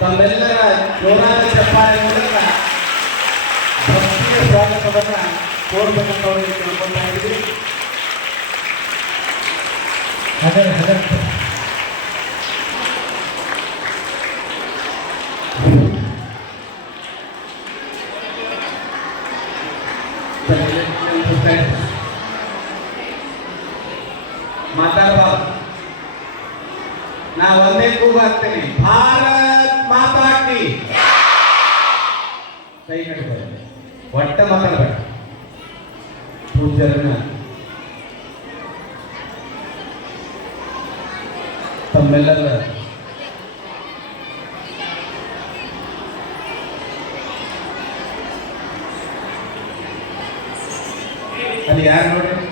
ತಮ್ಮೆಲ್ಲರ ಜೋರಾದ ಚಪ್ಪಾಳೆ ಮೂಲಕ ಭಕ್ತಿಯ ಸ್ವಾಗತವನ್ನು ಕೋರ್ಬೇಕಂತ ಅವರಿಗೆ ತಿಳ್ಕೊಳ್ತಾ ಇದ್ದೀವಿ. ಮಾತಾಡಬಾರ್ದು, ನಾ ಒಂದೇ ಕೂಗು ಹಾಕ್ತೇನೆ, ಭಾರತ್ ಮಾತಾ ಕಿ. ಕೈ ಕಟ್ಟಬೇಡ, ಒಟ್ಟ ಮಾತಾಡಬೇಡ. ಪೂಜ್ಯರನ್ನ ತಮ್ಮೆಲ್ಲರ ಅಲ್ಲಿ ಯಾರು ನೋಡಿ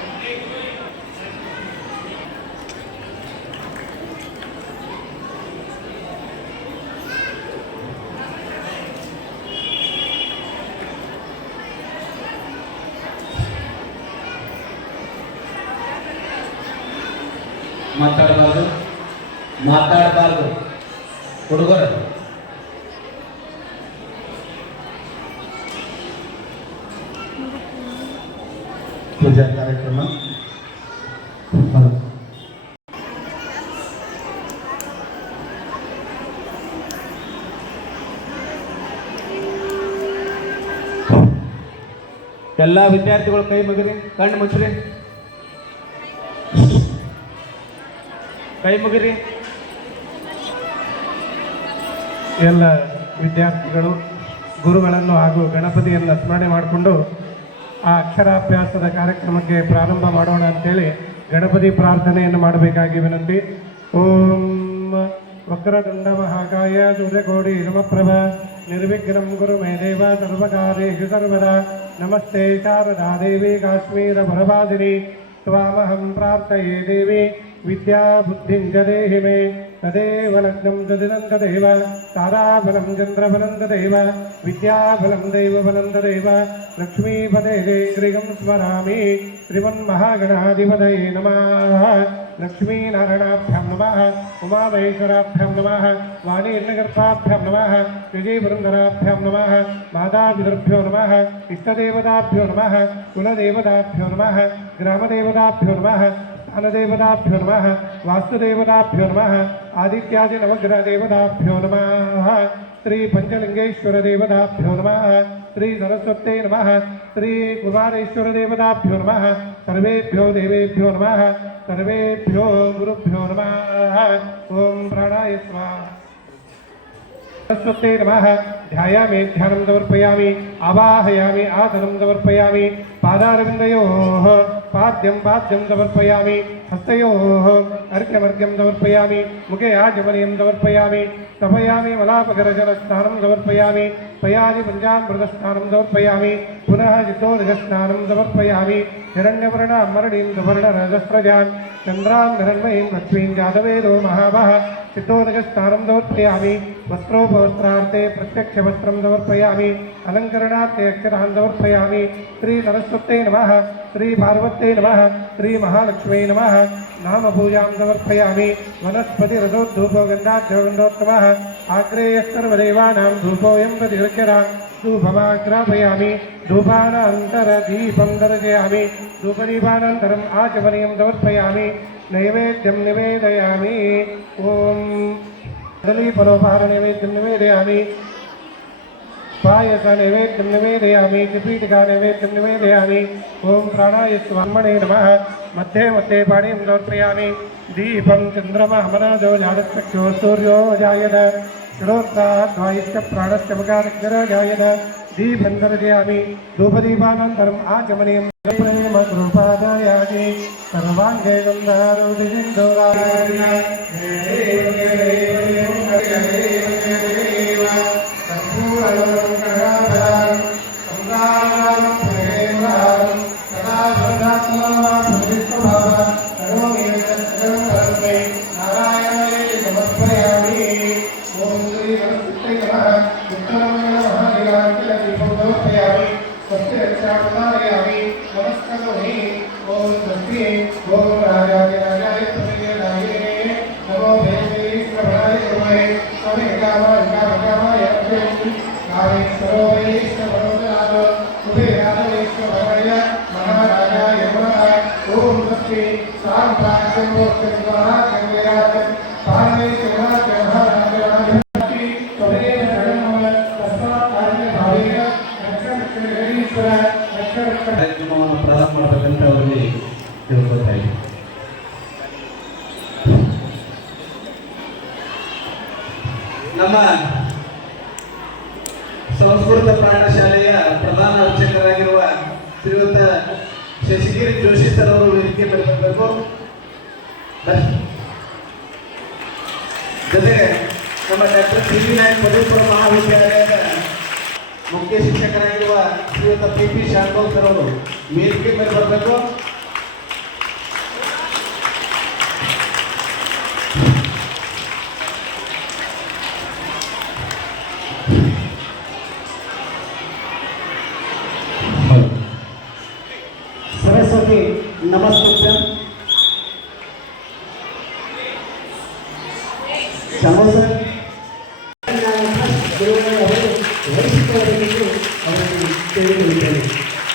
ಮಾತಾಡಬಾರ್ದು ಹುಡುಗರು. ಪೂಜಾ ಕಾರ್ಯಕ್ರಮ ಎಲ್ಲ ವಿದ್ಯಾರ್ಥಿಗಳು ಕೈ ಮುಗಿರಿ, ಕಣ್ಣು ಮುಚ್ಚ್ರಿ, ಕೈ ಮುಗಿರಿ. ಎಲ್ಲ ವಿದ್ಯಾರ್ಥಿಗಳು ಗುರುಗಳನ್ನು ಹಾಗೂ ಗಣಪತಿಯನ್ನು ಸ್ಮರಣೆ ಮಾಡಿಕೊಂಡು ಆ ಅಕ್ಷರಾಭ್ಯಾಸದ ಕಾರ್ಯಕ್ರಮಕ್ಕೆ ಪ್ರಾರಂಭ ಮಾಡೋಣ ಅಂತೇಳಿ ಗಣಪತಿ ಪ್ರಾರ್ಥನೆಯನ್ನು ಮಾಡಬೇಕಾಗಿ ವಿನಂತಿ. ಓಂ ವಕ್ರತುಂಡ ಮಹಾಕಾಯ ಸೂರ್ಯಕೋಟಿ ಸಮಪ್ರಭ ನಿರ್ವಿಘ್ನಂ ಕುರು ಮೇ ದೇವ ಸರ್ವಕಾರ್ಯೇಷು ಸರ್ವದಾ ನಮಸ್ತೆ ಶಾರದಾ ದೇವಿ ಕಾಶ್ಮೀರ ವರವಾಸಿನಿ ತ್ವಾಮಹಂ ಪ್ರಾರ್ಥಯೇ ದೇವಿ ವಿದ್ಯಾ ಬುದ್ಧಿಂ ಚ ದೇಹಿ ಮೇ ತದೇವ ಲಗ್ನಂ ತದಿದಂ ತದೇವ ತಾರಾಬಲಂ ಚಂದ್ರಬಲಂ ತದೇವ ವಿದ್ಯಾಬಲಂ ದೈವಬಲಂ ತದೇವ ಲಕ್ಷ್ಮೀಪದೇ ಶ್ರೀಗಂ ಸ್ಮರಾಮಿ. ಶ್ರೀಮನ್ಮಹಾಗಣಾಧಿಪತಯೇ ನಮಃ. ಲಕ್ಷ್ಮೀನಾರಾಯಣಾಭ್ಯಾಂ ನಮಃ. ಉಮಾಮಹೇಶ್ವರಾಭ್ಯಾಂ ನಮಃ. ವಾಣೀರ್ನಗರ್ಭಾಭ್ಯಾಂ ನಮಃ. ವಿಜಯಪುರಂದರಾಭ್ಯಾಂ ನಮಃ. ಮಾತಾಪಿತೃಭ್ಯೋ ನಮಃ. ಇಷ್ಟದೇವತಾಭ್ಯೋ ನಮಃ. ಕುಲದೇವತಾಭ್ಯೋ ನಮಃ. ಗ್ರಾಮದೇವತಾಭ್ಯೋ ನಮಃ. स्थानदेवताभ्यो नमः. वास्तुदेवताभ्यो नमः. आदित्यादि नवग्रह देवताभ्यो नमः. श्री पंचलिंगेश्वर देवताभ्यो नमः. श्री सरस्वती नमः. श्री कुमारेश्वर देवताभ्यो नमः. सर्वेभ्यो देवेभ्यो नमः. सर्वेभ्यो गुरुभ्यो नमः. ओम प्राणाय स्वाहा. सरस्वती नमः. ध्यायामि ध्यानं समर्पयामि. आवाहयामि आसनं समर्पयामि. पादारविन्दयोः पाद्यं पाद्यं समर्पयामि. हस्तयोः अर्घ्यमर्घ्यं समर्पयामि. मुखे आचमनीयं समर्पयामि. तपयामि मलापकरजलस्नानं समर्पयामि. पयामि पञ्चामृतस्नानं समर्पयामि. पुनः चित्तोदकस्नानं समर्पयामि. हिरण्यवर्णां मरणीं सुवर्णरजस्रजान् चन्द्रां हिरण्मयीं लक्ष्मीं जातवेदो महावः चित्तोदकस्नानं समर्पयामि. वस्त्रोपवस्त्रार्थे प्रत्यक्षवस्त्रं समर्पयामि. अलङ्करणार्थे अक्षरान् समर्पयामि. श्री सरस्वत्यै नमः. श्री पार्वत्यै नमः. श्री महालक्ष्मी नमः. नाम पूजां समर्पयामि. वनस्पतिरसोद्धूपो गन्धाढ्यो गन्धोत्तमः. आग्रेयः सर्वदेवानां धूपोऽयं प्रतिगृह्यतां धूपमाग्रापयामि. धूपानान्तरदीपं दर्शयामि. धूपदीपानन्तरम् आचमनीयं समर्पयामि. नैवेद्यं निवेदयामि. ओम कदलीफलोपहार नैवेद्यं निवेदयामि. पायस नैवेद्यं निवेदयामि. त्रिपीठिका नैवेद्यं निवेदयामि. ओम प्राणाय स्वात्मने नमः. मध्ये मध्ये पाणिं समर्पयामि. दीपं चन्द्रमः मनोजो जातचक्षुः सूर्यो जायत षडोत्तराद्वायुश्च प्राणश्च मकारग्रह जायत दीपन्दर्जयामि धूपदीपानन्तरम् आचमनीयं प्रेमकृपादायामि सर्वाङ्गे गन्धारोदिन्दोराय ಕಾರ್ಯಕ್ರಮವನ್ನು ಪ್ರಾರಂಭ ಮಾಡಬೇಕಂತ ಅವರಲ್ಲಿ ತಿಳ್ಕೊತಾ ಇದ್ದೀವಿ. ನಮ್ಮ ಸಂಸ್ಕೃತ ಪಾಠಶಾಲೆಯ ಪ್ರಧಾನ ಅರ್ಚಕರಾಗಿರುವ ಶ್ರೀಯುತ ಶಶಿಗಿರಿ ಜೋಶಿ ಸರ್ ಅವರು ವೇದಿಕೆ ಬರಬೇಕು. ಜೊತೆಗೆ ನಮ್ಮ ಡಾಕ್ಟರ್ ಸಿ ವಿ ನಾಯಕ್ ಪದವಿಪೂರ್ವ ಮಹಾವಿದ್ಯಾಲಯದ ಮುಖ್ಯ ಶಿಕ್ಷಕರಾಗಿರುವ ಶ್ರೀಯುತ PP ಶಾಂತವ್ ಸರ್ ಅವರು ವೇದಿಕೆ ಮೇಲೆ ಬರಬೇಕು. सरस्वती नमस्ते सर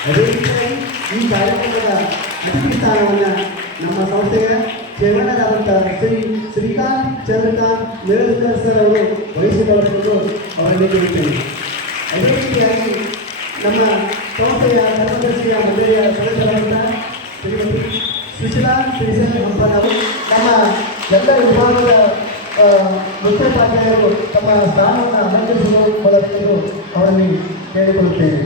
ಅದೇ ರೀತಿಯಾಗಿ ಈ ಕಾರ್ಯಕ್ರಮದ ಮುಖ್ಯ ಸ್ಥಾನವನ್ನು ನಮ್ಮ ಸಂಸ್ಥೆಯ ಚೇರ್ಮನರಾದಂತಹ ಶ್ರೀಕಾಂತ್ ಚಂದ್ರಕಾಂತ್ ನಿರಂಜನ್ ಸರ್ ಅವರು ವಹಿಸಿದವರೆಂದು ಅವರಲ್ಲಿ ತಿಳಿಯುತ್ತೇನೆ. ಅದೇ ರೀತಿಯಾಗಿ ನಮ್ಮ ಸಂಸ್ಥೆಯ ಧರ್ಮದರ್ಶಿಯ ಮಂಡಳಿಯ ಸದಸ್ಯರಾದಂತಹ ಶ್ರೀಮತಿ ಸುಶೀಲಾ ಶ್ರೀಸೇನ್ ಹಂಪನವರು ನಮ್ಮ ಎಲ್ಲ ವಿಭಾಗದ ಮುಖ್ಯೋಪಾಧ್ಯಾಯರು ತಮ್ಮ ಸ್ಥಾನವನ್ನು ಅಲಂಕರಿಸಿಕೊಳ್ಳಬೇಕೆಂದು ಅವರಲ್ಲಿ ಕೇಳಿಕೊಳ್ಳುತ್ತೇನೆ.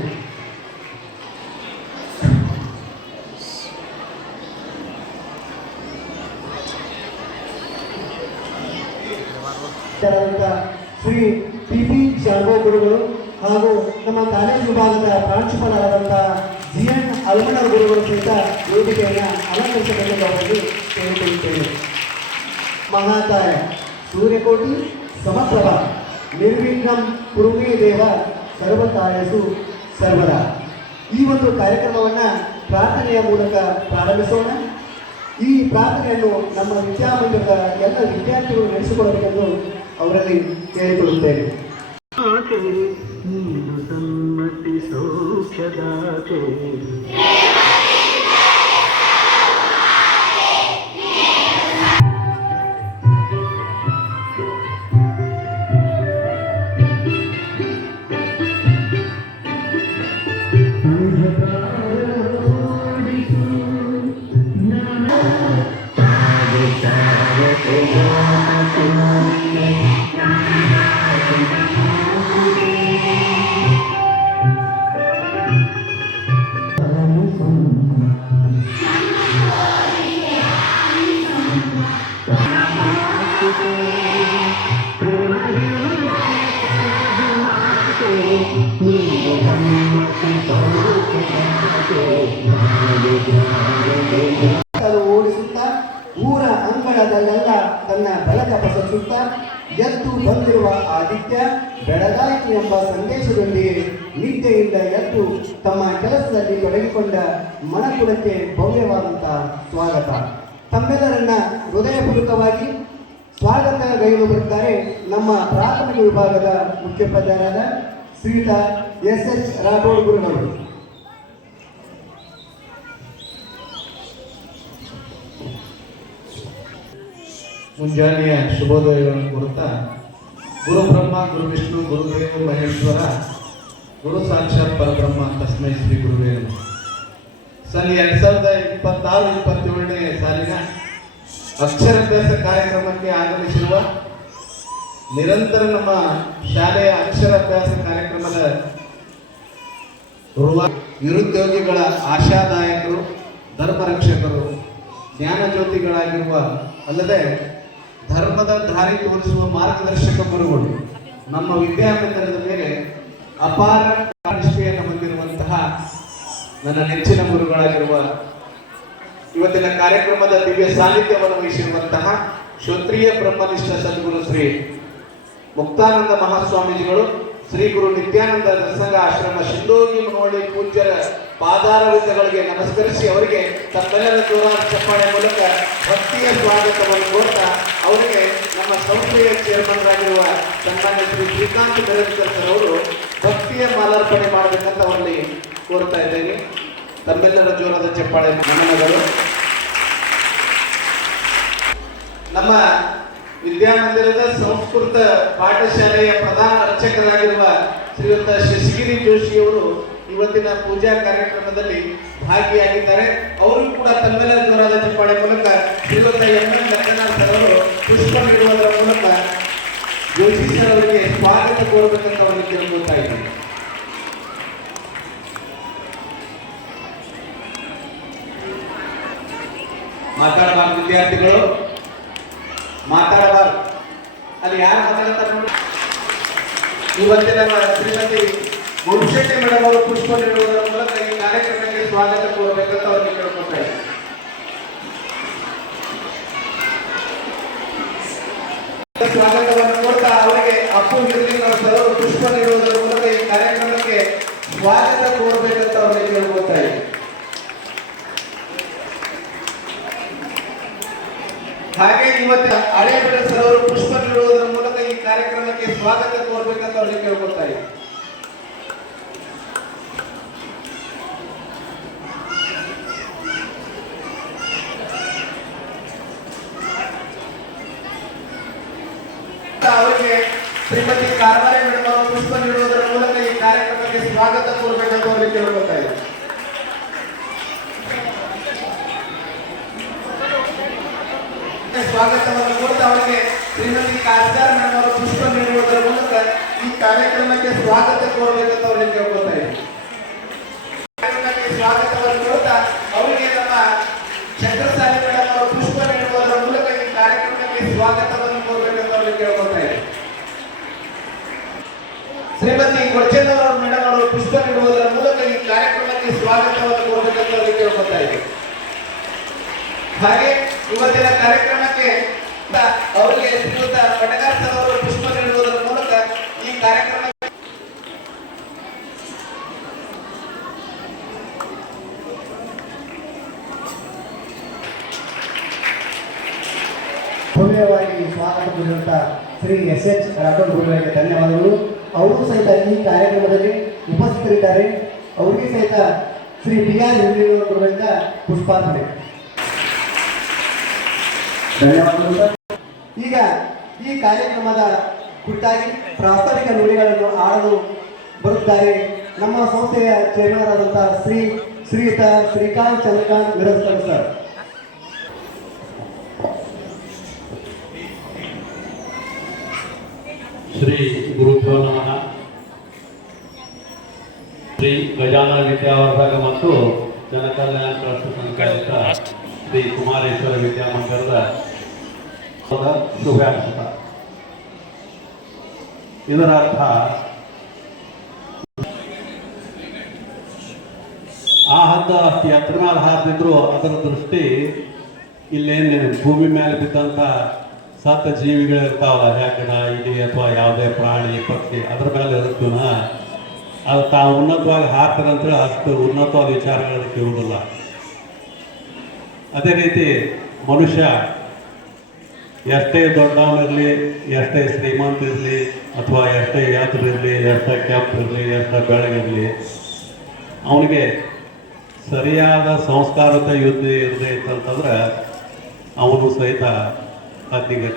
ಶ್ರೀ PP ಶಾಂಭವ್ ಗುರುಗಳು ಹಾಗೂ ನಮ್ಮ ಕಾಲೇಜು ವಿಭಾಗದ ಪ್ರಾಂಶುಪಾಲರಾದಂತಹ GN ಅಲ್ಮನರ್ ಗುರುಗಳು ಸಹಿತ ವೇದಿಕೆಯನ್ನು ಅಲಂಕರಿಸಬೇಕೆಂದು ಅವರಲ್ಲಿ ಕೇಳಿಕೊಳ್ಳುತ್ತೇನೆ. ಮಹಾಕಾಯ ಸೂರ್ಯಕೋಟಿ ಸಮಪ್ರಭ ನಿರ್ವಿಘ್ನಂ ಕುರುಮೇ ದೇವ ಸರ್ವಕಾರ್ಯಸು ಸರ್ವದಾ. ಈ ಒಂದು ಕಾರ್ಯಕ್ರಮವನ್ನು ಪ್ರಾರ್ಥನೆಯ ಮೂಲಕ ಪ್ರಾರಂಭಿಸೋಣ. ಈ ಪ್ರಾರ್ಥನೆಯನ್ನು ನಮ್ಮ ವಿದ್ಯಾಮಂದಿರದ ಎಲ್ಲ ವಿದ್ಯಾರ್ಥಿಗಳು ನಡೆಸಿಕೊಳ್ಳಬೇಕೆಂದು ಅವರಲ್ಲಿ ಕೇಳಿಕೊಳ್ಳುತ್ತೇನೆ. ಸಮ್ಮತಿ ಸೌಖ್ಯದಾತೆ ಓಡಿಸುತ್ತಾ ಊರ ಅಂಗಳದಲ್ಲೆಲ್ಲ ತನ್ನ ಬೆಳಕ ಪಸರಿಸುತ್ತಾ ಎದ್ದು ಬಂದಿರುವ ಆದಿತ್ಯ ಬೆಳಗಾಯಿತು ಎಂಬ ಸಂದೇಶದೊಂದಿಗೆ ನಿದ್ದೆಯಿಂದ ಎದ್ದು ತಮ್ಮ ಕೆಲಸದಲ್ಲಿ ತೊಡಗಿಕೊಂಡ ಮನಕುಲಕ್ಕೆ ಭವ್ಯವಾದಂತಹ ಸ್ವಾಗತ. ತಮ್ಮೆಲ್ಲರನ್ನ ಹೃದಯಪೂರ್ವಕವಾಗಿ ಸ್ವಾಗತ ಗೈಲು ಬರುತ್ತಾರೆ ನಮ್ಮ ಪ್ರಾಥಮಿಕ ವಿಭಾಗದ ಮುಖ್ಯೋಪಾಧ್ಯಾಯರಾದ ಶ್ರೀಯುತ SH ರಾಠೋಡ್ ಗುರುಗಳು. ಮುಂಜಾನೆಯ ಶುಭೋದಯಗಳನ್ನು ಕೊಡುತ್ತಾ ಗುರು ಬ್ರಹ್ಮ ಗುರು ವಿಷ್ಣು ಗುರುದೇವ ಮಹೇಶ್ವರ ಗುರು ಸಾಕ್ಷಾತ್ ಪರಬ್ರಹ್ಮ ತಸ್ಮೈ ಶ್ರೀ ಗುರುವೇ ನಮಃ. ಸನ್ 2026-27ನೇ ಸಾಲಿನ ಅಕ್ಷರಾಭ್ಯಾಸ ಕಾರ್ಯಕ್ರಮಕ್ಕೆ ಆಗಮಿಸಿರುವ ನಿರಂತರ ನಮ್ಮ ಶಾಲೆಯ ಅಕ್ಷರಾಭ್ಯಾಸ ಕಾರ್ಯಕ್ರಮದ ನಿರುದ್ಯೋಗಿಗಳ ಆಶಾದಾಯಕರು, ಧರ್ಮರಕ್ಷಕರು, ಜ್ಞಾನ ಜ್ಯೋತಿಗಳಾಗಿರುವ ಅಲ್ಲದೆ ಧರ್ಮದ ದಾರಿ ತೋರಿಸುವ ಮಾರ್ಗದರ್ಶಕ ಗುರುಗಳು ನಮ್ಮ ವಿದ್ಯಾಮಂದಿರದ ಮೇಲೆ ಅಪಾರ ನಿಷ್ಠೆಯನ್ನು ಹೊಂದಿರುವಂತಹ ನನ್ನ ನೆಚ್ಚಿನ ಗುರುಗಳಾಗಿರುವ ಇವತ್ತಿನ ಕಾರ್ಯಕ್ರಮದ ದಿವ್ಯ ಸಾನ್ನಿಧ್ಯವನ್ನು ವಹಿಸಿರುವಂತಹ ಶ್ರೋತ್ರಿಯ ಬ್ರಹ್ಮನಿಷ್ಠ ಸದ್ಗುರು ಶ್ರೀ ಮುಕ್ತಾನಂದ ಮಹಾಸ್ವಾಮೀಜಿಗಳು, ಶ್ರೀ ಗುರು ನಿತ್ಯಾನಂದ ಸತ್ಸಂಗ ಆಶ್ರಮ ಶಿಂದೋಗಿ ಮುನವಳ್ಳಿ ಪೂಜ್ಯರ ಪಾದಾರವಿಂದಗಳಿಗೆ ನಮಸ್ಕರಿಸಿ ಅವರಿಗೆ ತಮ್ಮೆಲ್ಲರ ಜೋರಾದ ಚಪ್ಪಾಳೆ ಮೂಲಕ ಭಕ್ತಿಯ ಸ್ವಾಗತವನ್ನು ಕೋರ್ತಾ ಅವರಿಗೆ ನಮ್ಮ ಸಂಸ್ಥೆಯ ಚೇರ್ಮನ್ರಾಗಿರುವ ಸನ್ಮಾನ್ಯ ಶ್ರೀ ಶ್ರೀಕಾಂತ್ ಬೆರಡ್ಕರ್ ಸರ್ ಅವರು ಭಕ್ತಿಯ ಮಾಲಾರ್ಪಣೆ ಮಾಡಬೇಕಂತ ಅವರಲ್ಲಿ ಕೋರ್ತಾ ಇದ್ದೇನೆ. ತಮ್ಮೆಲ್ಲರ ಜೋರಾದ ಚಪ್ಪಾಳೆ ನಮನಗಳು. ನಮ್ಮ ವಿದ್ಯಾಮಂದಿರದ ಸಂಸ್ಕೃತ ಪಾಠಶಾಲೆಯ ಪ್ರಧಾನ ಅರ್ಚಕರಾಗಿರುವ ಶ್ರೀಯುತ ಶಶಿಗಿರಿ ಜೋಶಿಯವರು ಇವತ್ತಿನ ಪೂಜಾ ಕಾರ್ಯಕ್ರಮದಲ್ಲಿ ಭಾಗಿಯಾಗಿದ್ದಾರೆ. ಅವರು ಕೂಡ ತಮ್ಮೆಲ್ಲರ ಜೋರಾದ ಚಪ್ಪಾಳೆ ಮೂಲಕ ಶ್ರೀಯುತ ಎಂ.ಎನ್. ಲಕ್ಷ್ಮಣ ಸರ್ ಅವರು ಪುಷ್ಪ ನೀಡುವುದರ ಮೂಲಕ ಜೋಶಿ ಸರ್ ಅವರಿಗೆ ಸ್ವಾಗತ ಕೋರಬೇಕಂತ ಅವರಿಗೆ ಕೇಳ್ಕೊತಾ ಇದ್ದೀನಿ. ಮಾತಾಡಬಾರ್ದು ವಿದ್ಯಾರ್ಥಿಗಳು, ಮಾತಾಡಬಾರ್ದು. ಅಲ್ಲಿ ಯಾರು ಮಾತಾಡ್ತಾರೆ ನೋಡಿ. ಇವತ್ತಿನ ಶ್ರೀಮತಿ ಗುರುಶೆಟ್ಟಿ ಮೇಡಮ್ ಅವರು ಪುಷ್ಪ ನೀಡುವುದರ ಮೂಲಕ ಈ ಕಾರ್ಯಕ್ರಮಕ್ಕೆ ಸ್ವಾಗತ ಕೋರಬೇಕಂತ ಅವರಿಗೆ ಕೇಳ್ಕೊತಾ ಇದ್ದಾರೆ. ಸ್ವಾಗತವನ್ನು ಕೊಡ್ತಾ ಅವರಿಗೆ ಅಪ್ಪು ಹಿರಿಯವರು ಸರ್ ಪುಷ್ಪ ನೀಡುವುದರ ಮೂಲಕ ಈ ಕಾರ್ಯಕ್ರಮಕ್ಕೆ ಸ್ವಾಗತ ಕೋರಬೇಕಂತ ಅವರಿಗೆ ಕೇಳ್ಕೊತಾ ಇದ್ದಾರೆ. ಹಾಗೆ ಇವತ್ತು ಹಳೇಬೆಡ ಸರ್ ಅವರು ಪುಷ್ಪ ನೀಡುವುದರ ಮೂಲಕ ಈ ಕಾರ್ಯಕ್ರಮಕ್ಕೆ ಸ್ವಾಗತ ಕೋರಬೇಕಂತ ಅವರಿಗೆ ಕೇಳ್ಕೊತಾ ಇದ್ದಾರೆ. ಅವರಿಗೆ ಶ್ರೀಮತಿ ಕಾರವಾರೆ ಮೇಡಮ್ ಅವರು ಪುಷ್ಪ ನೀಡುವುದರ ಮೂಲಕ ಈ ಕಾರ್ಯಕ್ರಮಕ್ಕೆ ಸ್ವಾಗತ ಕೋರಬೇಕಂತ ಅವರಿಗೆ ಕೇಳ್ಕೊತಾ ಇದ್ದಾರೆ. ಸ್ವಾಗತವನ್ನು ಕೊಡ್ತಾ ಅವರಿಗೆ ಶ್ರೀಮತಿ ಕಾಸ್ದಾರ್ ಮೇಡಮ್ ಅವರು ಪುಷ್ಪ ನೀಡುವುದರ ಮೂಲಕ ಈ ಕಾರ್ಯಕ್ರಮಕ್ಕೆ ಸ್ವಾಗತ ಕೋರಬೇಕಂತ ಅವರಿಗೆ ಕೇಳ್ಕೊತಾ ಇದ್ದಾರೆ. ಕಾರ್ಯಕ್ರಮಕ್ಕೆ ಸ್ವಾಗತವನ್ನು ಕೊಡ್ತಾ ಅವರಿಗೆ ನಮ್ಮ ಚಂದ್ರಸಾಲಿ ಮೇಡಮ್ ಅವರು ಪುಷ್ಪ ನೀಡುವುದರ ಮೂಲಕ ಈ ಕಾರ್ಯಕ್ರಮಕ್ಕೆ ಸ್ವಾಗತವನ್ನು ಕೋರಬೇಕಂತ ಅವರಿಗೆ ಕೇಳ್ಕೊತಾ ಇದ್ದಾರೆ. ಶ್ರೀಮತಿ ಕೊಡ್ಚೆನ್ನವರ ಮೇಡಮ್ ಅವರು ಪುಷ್ಪ ನೀಡುವುದರ ಮೂಲಕ ಈ ಕಾರ್ಯಕ್ರಮಕ್ಕೆ ಸ್ವಾಗತವನ್ನು ಕೋರಬೇಕಂತ ಅವರಿಗೆ ಕೇಳ್ಕೊತಾ ಇದ್ದಾರೆ. ಹಾಗೆ ಇವತ್ತಿನ ಕಾರ್ಯಕ್ರಮಕ್ಕೆ ಅವರಿಗೆ ಶ್ರೀಯುತ ಪಟಗಾರ್ ಸರ್ ಅವರು ಪುಷ್ಪ ನೀಡುವುದರ ಮೂಲಕ ಈ ಕಾರ್ಯಕ್ರಮಕ್ಕೆ ಭವ್ಯವಾಗಿ ಸ್ವಾಗತ ಕೊಡಿರುವಂಥ ಶ್ರೀ ಎಸ್.ಎಚ್. ರಾಠೋಡ್ ಗುರುಗಳಿಗೆ ಧನ್ಯವಾದಗಳು. ಅವರು ಸಹಿತ ಈ ಕಾರ್ಯಕ್ರಮದಲ್ಲಿ ಉಪಸ್ಥಿತರಿದ್ದಾರೆ. ಅವರಿಗೆ ಸಹಿತ ಶ್ರೀ ಬಿ.ಆರ್. ಹಿರಿಯೂರು ಗುರುಗಳಿಂದ ಪುಷ್ಪಾರ್ಪಣೆ. ಧನ್ಯವಾದಗಳು ಸರ್. ಈಗ ಈ ಕಾರ್ಯಕ್ರಮದ ಕುರಿತಾಗಿ ಪ್ರಾಸ್ತಾವಿಕ ನುಡಿಗಳನ್ನು ಆಡಲು ಬರುತ್ತಾರೆ ನಮ್ಮ ಸಂಸ್ಥೆಯ ಚೇರ್ಮನ್ ಆದಂತಹ ಶ್ರೀಯುತ ಶ್ರೀಕಾಂತ್ ಚಂದ್ರಕಾಂತ್ ವಿರಸ್ಕರ್ ಸರ್. ಶ್ರೀ ಗುರುಭ್ಯೋ ನಮಃ. ಶ್ರೀ ಗಜಾನನ ವಿದ್ಯಾವರ್ಧಕ ಮತ್ತು ಜನಕಲ್ಯಾಣ ಟ್ರಸ್ಟ್ ಸಂಘಟಿತ ಶ್ರೀ ಕುಮಾರೇಶ್ವರ ವಿದ್ಯಾಮಂದಿರದ ಶುಭಾಶಯ. ಇದರ ಅರ್ಥ ಆ ಹದ್ದ ಅಷ್ಟು ಎತ್ತರ ಮೇಲೆ ಹಾರಿದ್ರು ಅದರ ದೃಷ್ಟಿ ಇಲ್ಲೇನು ಭೂಮಿ ಮೇಲೆ ಬಿದ್ದಂಥ ಸತ್ತ ಜೀವಿಗಳಿರ್ತಾವಲ್ಲ, ಹೆಗ್ಗಣ, ಇಲಿ ಅಥವಾ ಯಾವುದೇ ಪ್ರಾಣಿ ಪಕ್ಷಿ ಅದ್ರ ಮೇಲೆ ಇರುತ್ತನ ಅದು ತಾವು ಉನ್ನತವಾಗಿ ಹಾಕ್ತಾರಂತೇಳಿ ಅಷ್ಟು ಉನ್ನತವಾದ ವಿಚಾರಗಳಕ್ಕೆ ಇರುವುದಿಲ್ಲ. ಅದೇ ರೀತಿ ಮನುಷ್ಯ ಎಷ್ಟೇ ದೊಡ್ಡವನಿರಲಿ, ಎಷ್ಟೇ ಶ್ರೀಮಂತ ಇರಲಿ, ಅಥವಾ ಎಷ್ಟೇ ಎತ್ತರಿರಲಿ, ಎಷ್ಟೇ ಕೆಂಪಿರಲಿ, ಎಷ್ಟೇ ಬೆಳಗಿರಲಿ, ಅವನಿಗೆ ಸರಿಯಾದ ಸಂಸ್ಕಾರತೆ ಯುದ್ಧ ಇರದೇ ಇತ್ತಂತಂದ್ರೆ ಅವನು ಸಹಿತ ಅತಿಗತಿ.